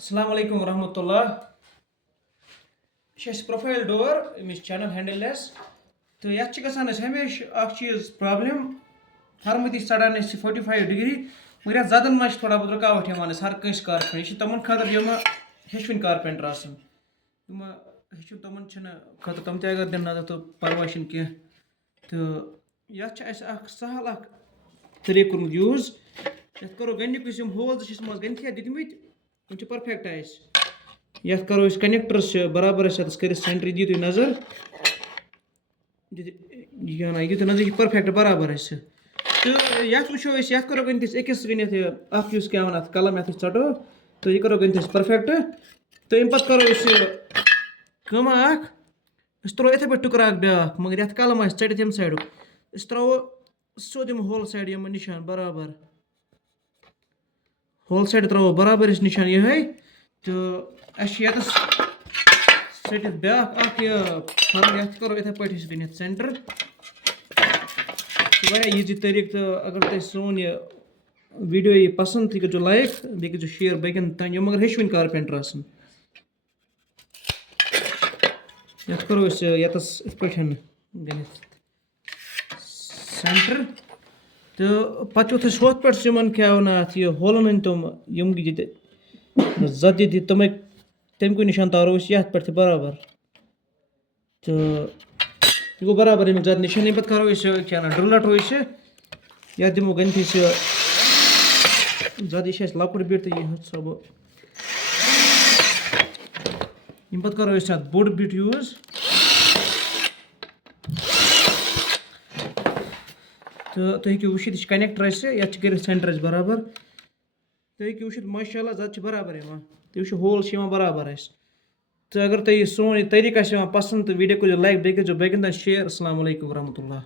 Assalamu alaikum warahmatullah. This profile door, this channel handleless. तो यह गसान हमेशा प्रॉब्लम हर मत चढ़ान 45 डिग्री मगर ये जदन मे थोड़ा बहुत रुकावट हर कंस कारपेंटर यह तमन खतर हेचन कारपेंटर हेचु तमन खतर तम अगर दिन नजर तो परवाह कह तो यह सहल तरीक कोर्मुत यूज ये करो गंडिक होल गंथिया दितमित परफेक्ट ये करो कनेक्टर्स बराबर कर सेंटर दी तुम नजर यह नजर यह परफेक्ट बराबर तो ये वो ये करो गंथिस अकिस गनित क्या वन कलम ये चटो तो यह करो गंथिस परफेक्ट तो अम पे करो त्रो इथे पे टुकर ब्या मगर ये कलम चट तम साइड त्रो सोद होल साइड यम निशान बराबर होल साइड त्रो बराबर निशान ये तो ये सटित ब्या फर्म ये करो इथे पे गनित सेंटर ईजी तरीक तो अगर तुम सोन यह वीडियो यह पसंद थी कर लाइक बे कर शेयर बन तान यम मगर हेचवन कारपेंटर ये करो ये गनित सेंटर तो पे होत पे क्या वन यह होलन तुम यम जद दी तम तमक निशान तारो ये पे बराबर तो यह गो बराबर अमुक जद निशान पे करो क्या ड्रिल टो यह दिमो गंथिस जद यह लकुट बिट तो यह सब अम पे करो बोड़ बिट यूज तो तुम हेको वुचित कनेक्टर ये कर सेंटर बराबर तुम हेको वुचित माशाल्लाह जद बराबर तुम होल बराबर तो अगर तुम सोन यह तरीका पसंद तो वीडियो को लाइक बे कर शेयर। अस्सलाम वालेकुम रहमतुल्लाह।